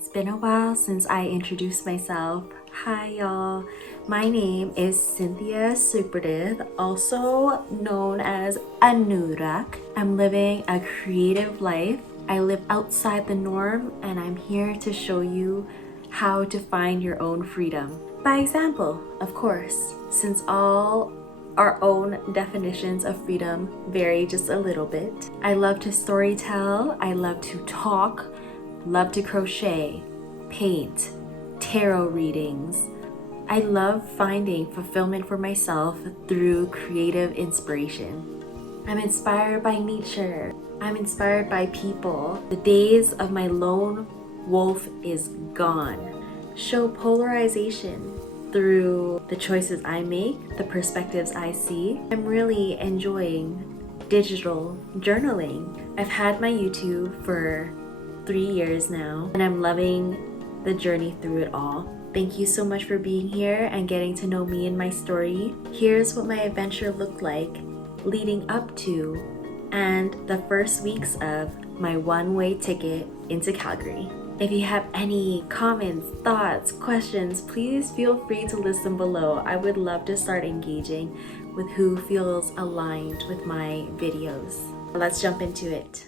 It's been a while since I introduced myself. Hi y'all, my name is Cynthia Superdith, also known as ANOURUK. I'm living a creative life. I live outside the norm and I'm here to show you how to find your own freedom. By example, of course, since all our own definitions of freedom vary just a little bit. I love to storytell, I love to talk, love to crochet, paint, tarot readings. I love finding fulfillment for myself through creative inspiration. I'm inspired by nature. I'm inspired by people. The days of my lone wolf is gone. Show polarization through the choices I make, the perspectives I see. I'm really enjoying digital journaling. I've had my YouTube for 3 years now, and I'm loving the journey through it all. Thank you so much for being here and getting to know me and my story. Here's what my adventure looked like leading up to and the first weeks of my one-way ticket into Calgary. If you have any comments, thoughts, questions, please feel free to list them below. I would love to start engaging with who feels aligned with my videos. Let's jump into it.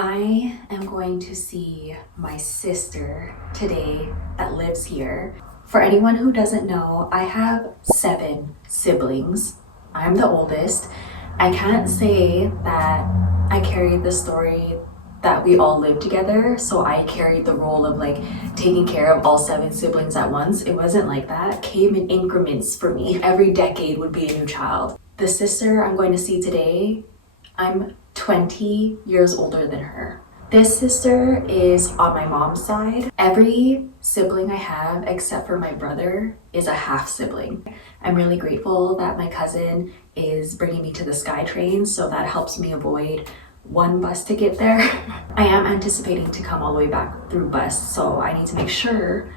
I am going to see my sister today that lives here. For anyone who doesn't know, I have 7 siblings. I'm the oldest. I can't say that I carry the story that we all live together, so I carried the role of like taking care of all 7 siblings at once. It wasn't like that. It came in increments for me. Every decade would be a new child. The sister I'm going to see today, I'm 20 years older than her. This sister is on my mom's side. Every sibling I have, except for my brother, is a half sibling. I'm really grateful that my cousin is bringing me to the SkyTrain, so that helps me avoid one bus to get there. I am anticipating to come all the way back through bus, so I need to make sure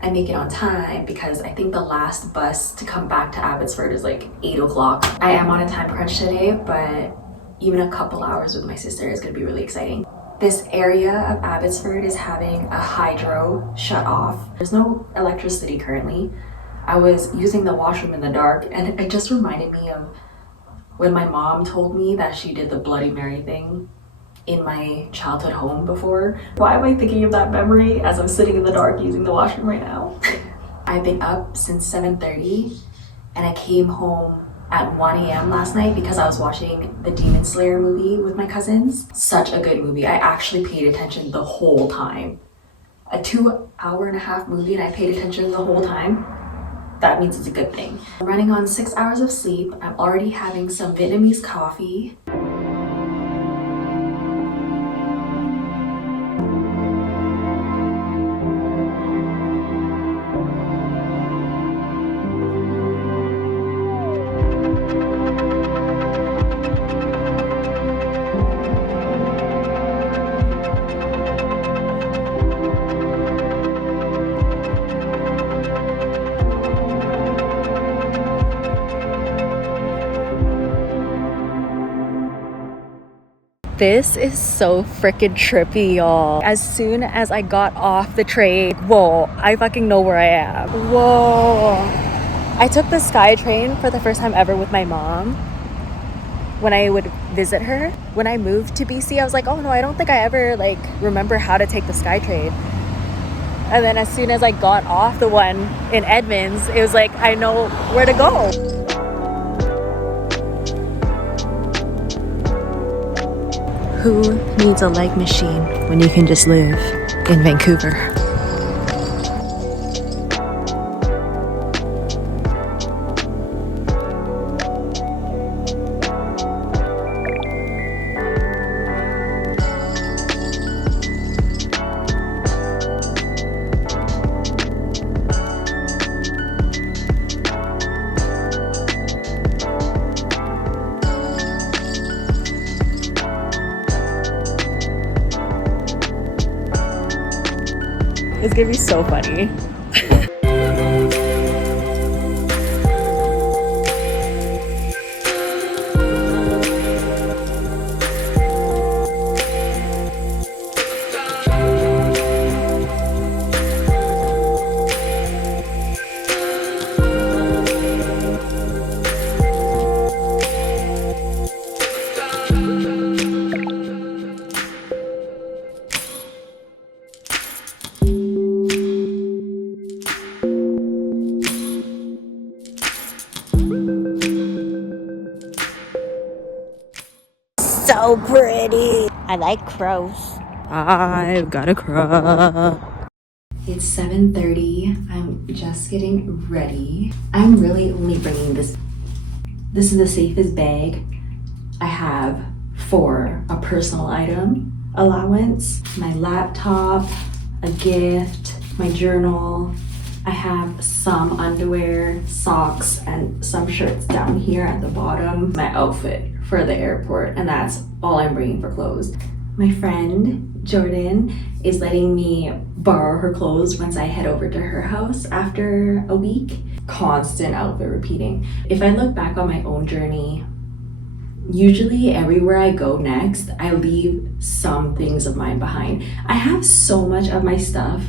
I make it on time because I think the last bus to come back to Abbotsford is like 8 o'clock. I am on a time crunch today, but even a couple hours with my sister is going to be really exciting. This area of Abbotsford is having a hydro shut off. There's no electricity currently. I was using the washroom in the dark and it just reminded me of when my mom told me that she did the Bloody Mary thing in my childhood home before. Why am I thinking of that memory as I'm sitting in the dark using the washroom right now? I've been up since 7:30 and I came home at 1 a.m. last night because I was watching the Demon Slayer movie with my cousins. Such a good movie. I actually paid attention the whole time. A 2.5-hour movie and I paid attention the whole time. That means it's a good thing. I'm running on 6 hours of sleep. I'm already having some Vietnamese coffee. This is so freaking trippy, y'all. As soon as I got off the train, whoa, I fucking know where I am. Whoa. I took the SkyTrain for the first time ever with my mom when I would visit her. When I moved to BC, I was like, oh no, I don't think I ever like remember how to take the SkyTrain. And then as soon as I got off the one in Edmonds, it was like, I know where to go. Who needs a leg machine when you can just live in Vancouver? It's gonna be so funny. so pretty. I like crows. I've got a crow. It's 7:30. I'm just getting ready. I'm really only bringing this. This is the safest bag I have for a personal item allowance. My laptop, a gift, my journal. I have some underwear, socks, and some shirts down here at the bottom. My outfit for the airport, and that's all I'm bringing for clothes. My friend Jordan is letting me borrow her clothes once I head over to her house after a week. Constant outfit repeating. If I look back on my own journey, usually everywhere I go next, I leave some things of mine behind. I have so much of my stuff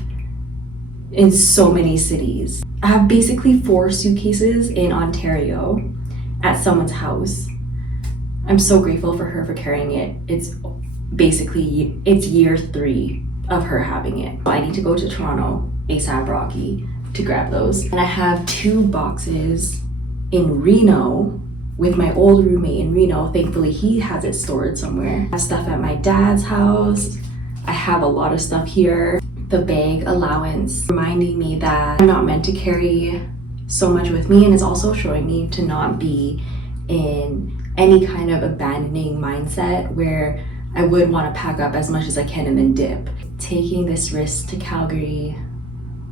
in so many cities. I have basically 4 suitcases in Ontario at someone's house. I'm so grateful for her for carrying it. It's year 3 of her having it. I need to go to Toronto ASAP Rocky to grab those. And I have 2 boxes in Reno with my old roommate in Reno. Thankfully, he has it stored somewhere. I have stuff at my dad's house. I have a lot of stuff here. The bag allowance reminding me that I'm not meant to carry so much with me, and it's also showing me to not be in any kind of abandoning mindset where I would want to pack up as much as I can and then dip. Taking this risk to Calgary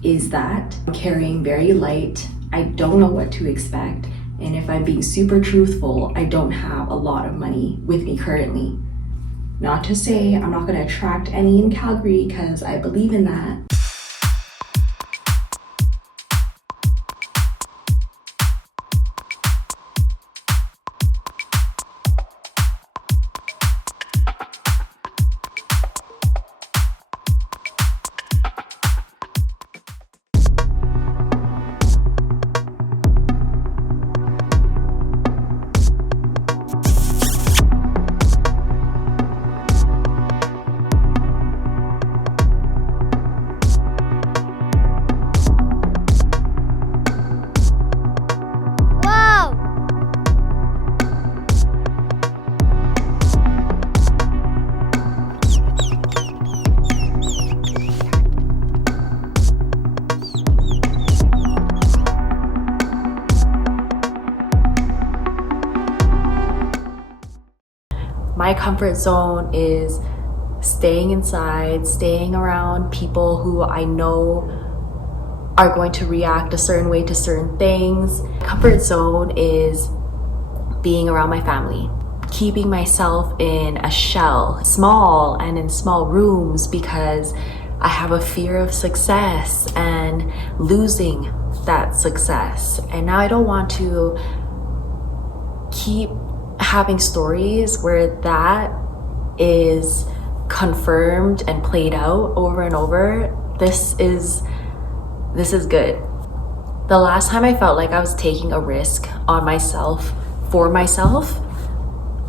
is that. I'm carrying very light. I don't know what to expect. And if I'm being super truthful, I don't have a lot of money with me currently. Not to say I'm not going to attract any in Calgary, because I believe in that. My comfort zone is staying inside, staying around people who I know are going to react a certain way to certain things. Comfort zone is being around my family, keeping myself in a shell, small and in small rooms, because I have a fear of success and losing that success. And now I don't want to keep having stories where that is confirmed and played out over and over. This is good. The last time I felt like I was taking a risk on myself for myself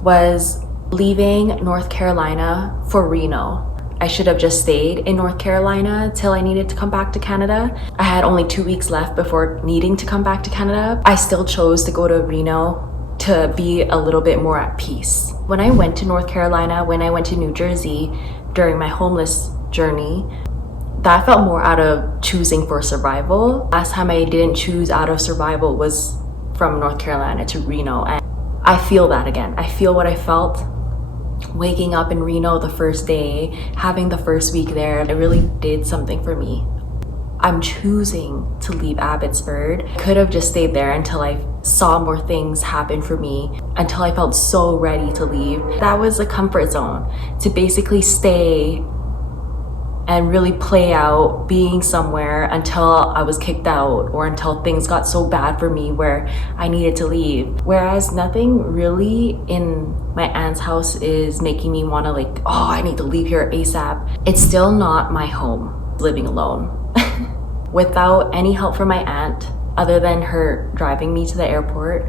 was leaving North Carolina for Reno. I should have just stayed in North Carolina till I needed to come back to Canada. I had only 2 weeks left before needing to come back to Canada. I still chose to go to Reno to be a little bit more at peace. When I went to North Carolina, when I went to New Jersey during my homeless journey, that felt more out of choosing for survival. Last time I didn't choose out of survival was from North Carolina to Reno, and I feel that again. I feel what I felt waking up in Reno the first day, having the first week there. It really did something for me. I'm choosing to leave Abbotsford. I could have just stayed there until I saw more things happen for me, until I felt so ready to leave. That was a comfort zone, to basically stay and really play out being somewhere until I was kicked out, or until things got so bad for me where I needed to leave. Whereas nothing really in my aunt's house is making me want to I need to leave here ASAP. It's still not my home, living alone. Without any help from my aunt, other than her driving me to the airport,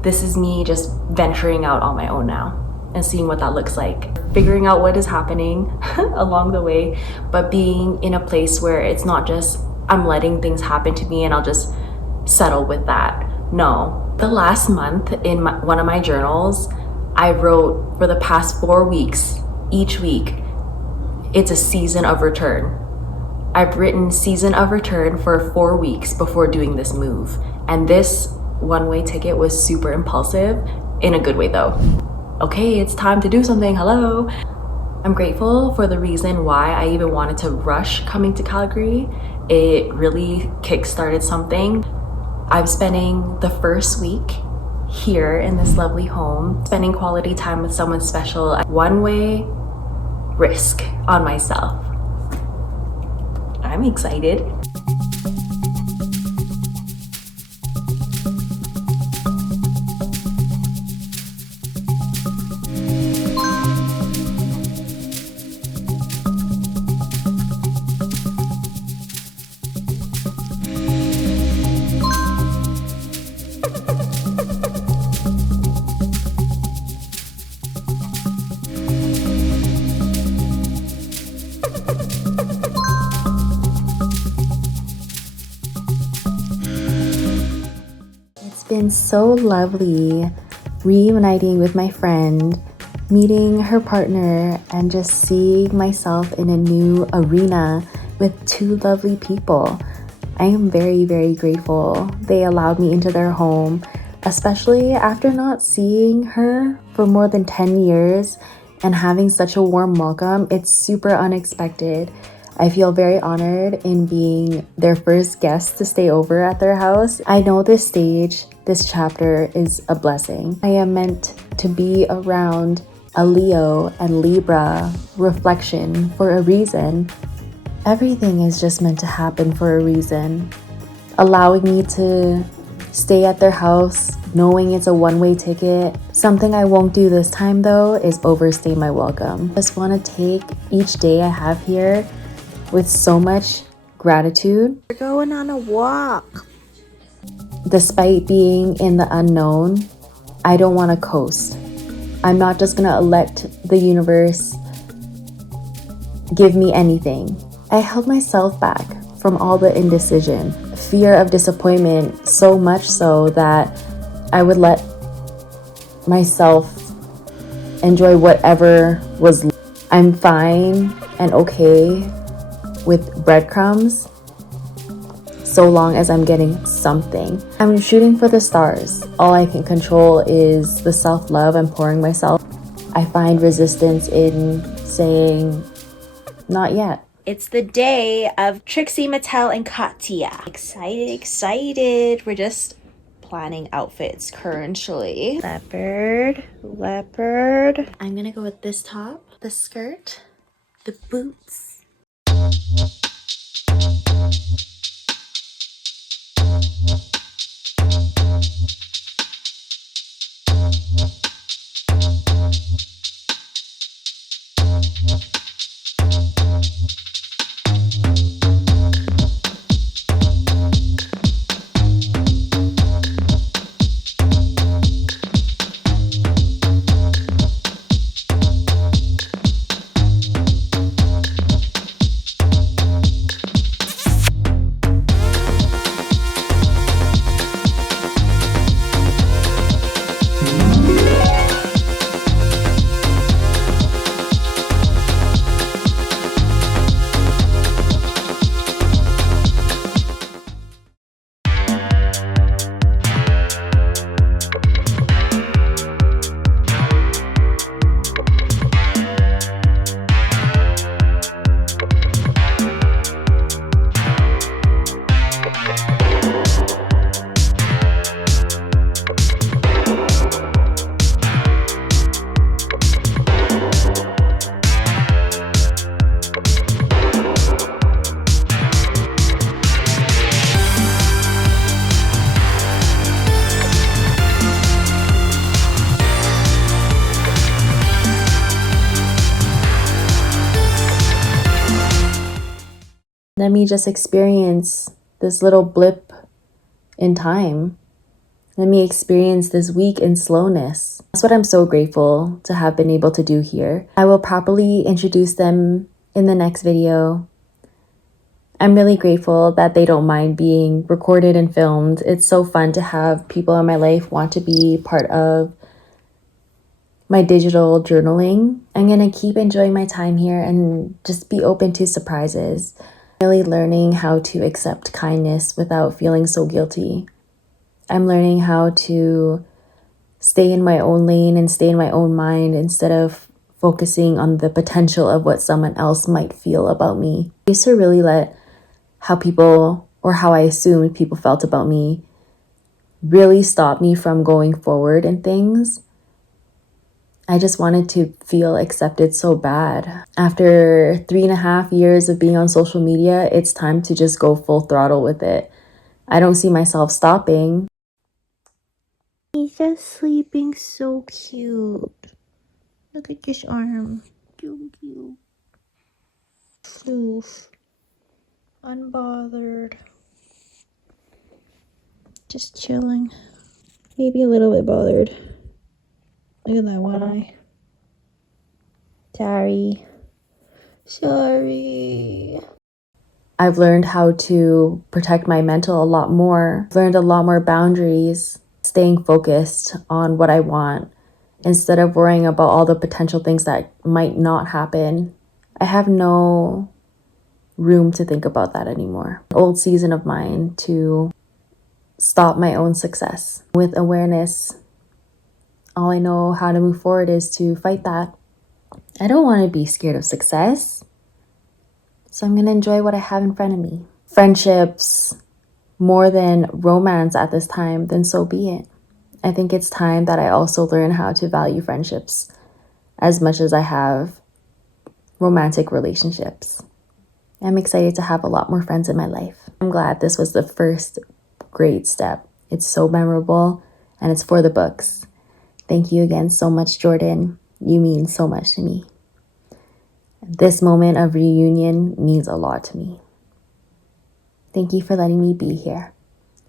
this is me just venturing out on my own now and seeing what that looks like. Figuring out what is happening along the way, but being in a place where it's not just I'm letting things happen to me and I'll just settle with that. No. The last month in one of my journals, I wrote for the past 4 weeks, each week, it's a season of return. I've written season of return for 4 weeks before doing this move. And this one-way ticket was super impulsive, in a good way though. Okay, it's time to do something, hello. I'm grateful for the reason why I even wanted to rush coming to Calgary. It really kickstarted something. I'm spending the first week here in this lovely home, spending quality time with someone special. One-way risk on myself. I'm excited. It's been so lovely reuniting with my friend, meeting her partner, and just seeing myself in a new arena with 2 lovely people. I am very, very grateful they allowed me into their home, especially after not seeing her for more than 10 years and having such a warm welcome. It's super unexpected. I feel very honored in being their first guest to stay over at their house. I know this stage, this chapter is a blessing. I am meant to be around a Leo and Libra reflection for a reason. Everything is just meant to happen for a reason. Allowing me to stay at their house, knowing it's a one-way ticket. Something I won't do this time though is overstay my welcome. Just want to take each day I have here with so much gratitude. We're going on a walk. Despite being in the unknown, I don't want to coast. I'm not just gonna let the universe give me anything. I held myself back from all the indecision, fear of disappointment, so much so that I would let myself enjoy whatever was. I'm fine and okay with breadcrumbs so long as I'm getting something. I'm shooting for the stars. All I can control is the self-love I'm pouring myself. I find resistance in saying not yet. It's the day of Trixie, Mattel, and Katya. Excited. We're just planning outfits currently. Leopard. I'm gonna go with this top, the skirt, the boots. Let me just experience this little blip in time. Let me experience this week in slowness. That's what I'm so grateful to have been able to do here. I will properly introduce them in the next video. I'm really grateful that they don't mind being recorded and filmed. It's so fun to have people in my life want to be part of my digital journaling. I'm gonna keep enjoying my time here and just be open to surprises. Really learning how to accept kindness without feeling so guilty. I'm learning how to stay in my own lane and stay in my own mind instead of focusing on the potential of what someone else might feel about me. I used to really let how people, or how I assumed people felt about me, really stop me from going forward in things. I just wanted to feel accepted so bad. After 3.5 years of being on social media, it's time to just go full throttle with it. I don't see myself stopping. He's just sleeping, so cute. Look at his arm. Cute, cute. Floof. Unbothered. Just chilling. Maybe a little bit bothered. Look at that one eye. Sorry. I've learned how to protect my mental a lot more. I've learned a lot more boundaries, staying focused on what I want instead of worrying about all the potential things that might not happen. I have no room to think about that anymore. An old season of mine to stop my own success. With awareness, all I know how to move forward is to fight that. I don't want to be scared of success. So I'm going to enjoy what I have in front of me. Friendships, more than romance at this time, then so be it. I think it's time that I also learn how to value friendships as much as I have romantic relationships. I'm excited to have a lot more friends in my life. I'm glad this was the first great step. It's so memorable and it's for the books. Thank you again so much, Jordan. You mean so much to me. This moment of reunion means a lot to me. Thank you for letting me be here.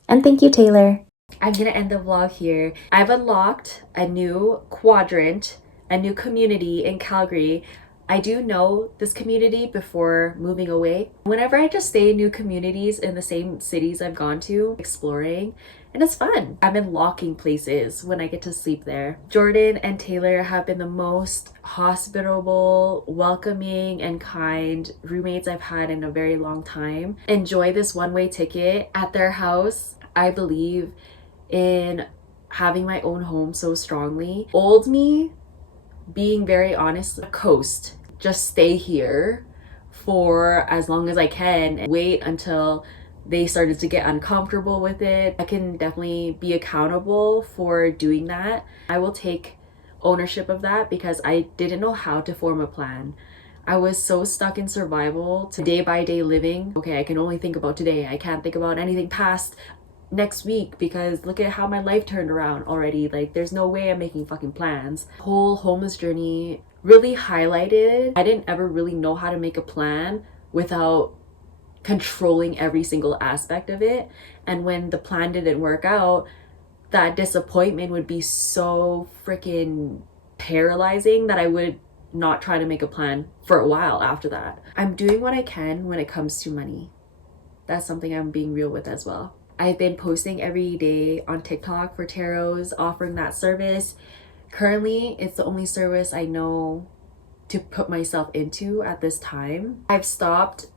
And thank you, Taylor. I'm gonna end the vlog here. I've unlocked a new quadrant, a new community in Calgary. I do know this community before moving away. Whenever I just stay in new communities in the same cities I've gone to, exploring, and it's fun. I'm unlocking places when I get to sleep there. Jordan and Taylor have been the most hospitable, welcoming, and kind roommates I've had in a very long time. Enjoy this one-way ticket at their house. I believe in having my own home so strongly. Old me, being very honest, coast. Just stay here for as long as I can and wait until they started to get uncomfortable with it. I can definitely be accountable for doing that. I will take ownership of that because I didn't know how to form a plan. I was so stuck in survival to day by day living. Okay, I can only think about today. I can't think about anything past next week because look at how my life turned around already. Like, there's no way I'm making fucking plans. Whole homeless journey really highlighted I didn't ever really know how to make a plan without controlling every single aspect of it. And when the plan didn't work out, that disappointment would be so freaking paralyzing that I would not try to make a plan for a while after that. I'm doing what I can when it comes to money. That's something I'm being real with as well. I've been posting every day on TikTok for tarots, offering that service. Currently, it's the only service I know to put myself into at this time. I've stopped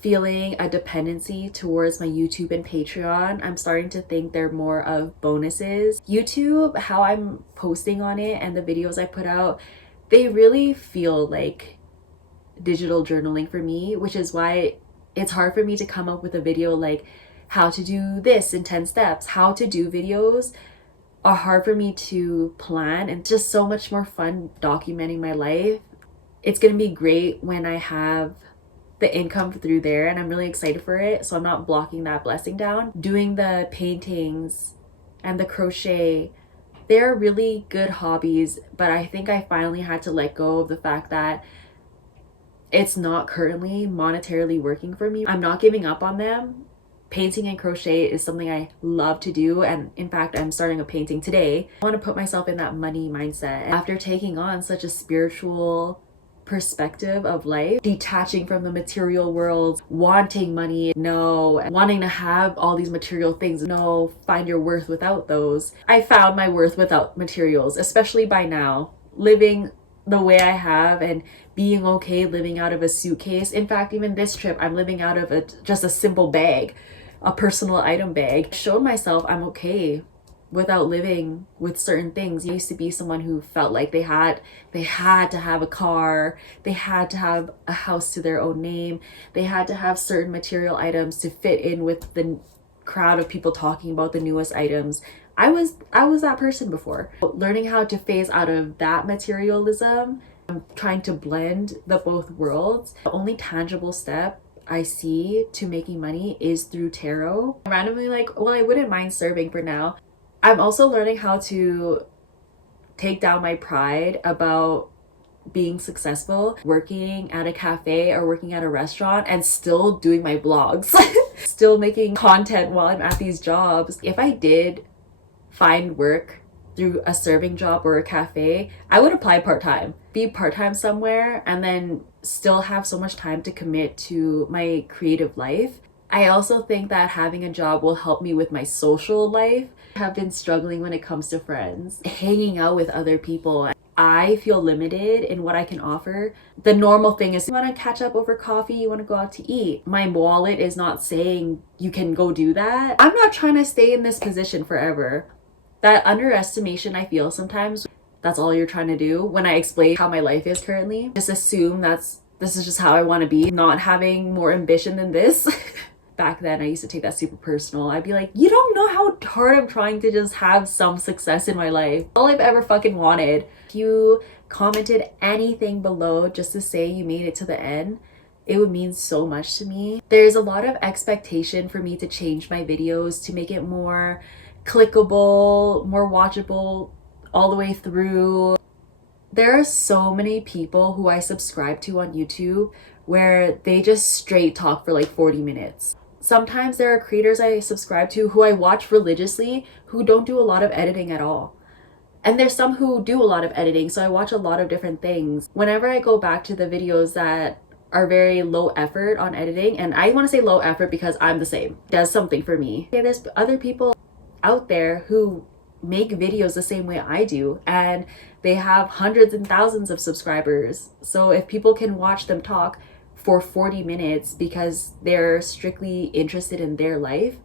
feeling a dependency towards my YouTube and Patreon. I'm starting to think they're more of bonuses. YouTube, how I'm posting on it and the videos I put out, they really feel like digital journaling for me, which is why it's hard for me to come up with a video like how to do this in 10 steps. How to do videos are hard for me to plan, and just so much more fun documenting my life. It's gonna be great when I have the income through there, and I'm really excited for it, so I'm not blocking that blessing down. Doing the paintings and the crochet, they're really good hobbies, but I think I finally had to let go of the fact that it's not currently monetarily working for me. I'm not giving up on them. Painting and crochet is something I love to do, and in fact I'm starting a painting today. I want to put myself in that money mindset after taking on such a spiritual perspective of life, detaching from the material world, wanting money, no, wanting to have all these material things, no, find your worth without those. I found my worth without materials, especially by now, living the way I have and being okay living out of a suitcase. In fact, even this trip, I'm living out of just a simple bag, a personal item bag. I showed myself I'm okay without living with certain things. I used to be someone who felt like they had to have a car, they had to have a house to their own name, they had to have certain material items to fit in with the crowd of people talking about the newest items. I was that person before. Learning how to phase out of that materialism, I'm trying to blend the both worlds. The only tangible step I see to making money is through tarot. I'm randomly like, well, I wouldn't mind serving for now. I'm also learning how to take down my pride about being successful, working at a cafe or working at a restaurant and still doing my vlogs, still making content while I'm at these jobs. If I did find work through a serving job or a cafe, I would apply part-time, be part-time somewhere, and then still have so much time to commit to my creative life. I also think that having a job will help me with my social life. I have been struggling when it comes to friends, hanging out with other people. I feel limited in what I can offer. The normal thing is you want to catch up over coffee, you want to go out to eat. My wallet is not saying you can go do that. I'm not trying to stay in this position forever. That underestimation I feel sometimes, that's all you're trying to do. When I explain how my life is currently, just assume this is just how I want to be, not having more ambition than this. Back then, I used to take that super personal. I'd be like, you don't know how hard I'm trying to just have some success in my life. All I've ever fucking wanted. If you commented anything below just to say you made it to the end, it would mean so much to me. There's a lot of expectation for me to change my videos, to make it more clickable, more watchable all the way through. There are so many people who I subscribe to on YouTube where they just straight talk for like 40 minutes. Sometimes there are creators I subscribe to who I watch religiously who don't do a lot of editing at all. And there's some who do a lot of editing, so I watch a lot of different things. Whenever I go back to the videos that are very low effort on editing, and I want to say low effort because I'm the same, it does something for me. Yeah, there's other people out there who make videos the same way I do, and they have hundreds and thousands of subscribers. So if people can watch them talk for 40 minutes because they're strictly interested in their life,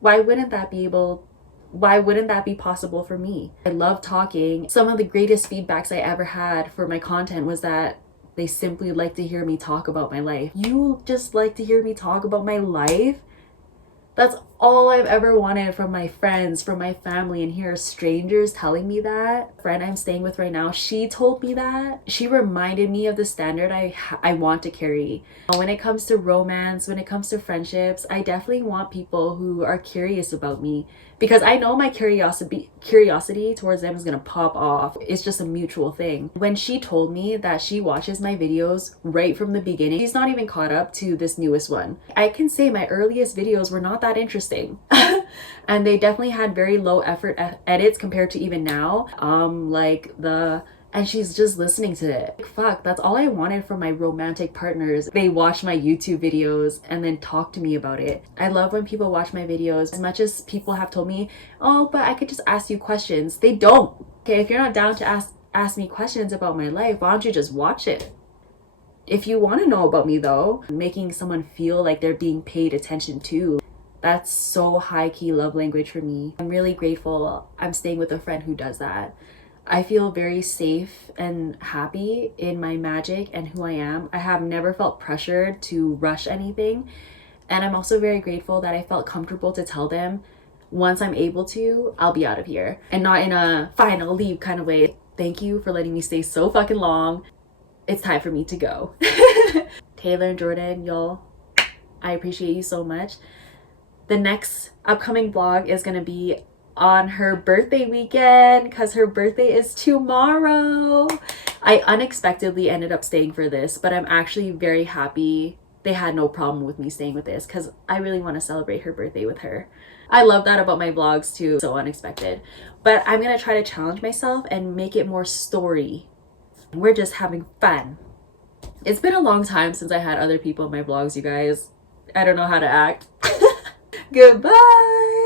why wouldn't that be possible for me? I love talking. Some of the greatest feedbacks I ever had for my content was that they simply like to hear me talk about my life. You just like to hear me talk about my life? That's all I've ever wanted from my friends, from my family, and here are strangers telling me that. The friend I'm staying with right now, she told me that. She reminded me of the standard I want to carry. When it comes to romance, when it comes to friendships, I definitely want people who are curious about me, because I know my curiosity towards them is gonna pop off. It's just a mutual thing. When she told me that she watches my videos right from the beginning, she's not even caught up to this newest one. I can say my earliest videos were not that interesting. And they definitely had very low effort edits compared to even now. And she's just listening to it. Fuck, that's all I wanted from my romantic partners. They watch my YouTube videos and then talk to me about it. I love when people watch my videos. As much as people have told me, oh, but I could just ask you questions. They don't. Okay, if you're not down to ask me questions about my life, why don't you just watch it? If you want to know about me though, making someone feel like they're being paid attention to, that's so high-key love language for me. I'm really grateful I'm staying with a friend who does that. I feel very safe and happy in my magic and who I am. I have never felt pressured to rush anything. And I'm also very grateful that I felt comfortable to tell them, once I'm able to, I'll be out of here. And not in a fine, I'll leave kind of way. Thank you for letting me stay so fucking long. It's time for me to go. Taylor and Jordan, y'all, I appreciate you so much. The next upcoming vlog is gonna be on her birthday weekend, because her birthday is tomorrow. I unexpectedly ended up staying for this, but I'm actually very happy they had no problem with me staying with this, because I really want to celebrate her birthday with her. I love that about my vlogs too, so unexpected. But I'm gonna try to challenge myself and make it more story. We're just having fun. It's been a long time since I had other people in my vlogs, you guys. I don't know how to act. Goodbye!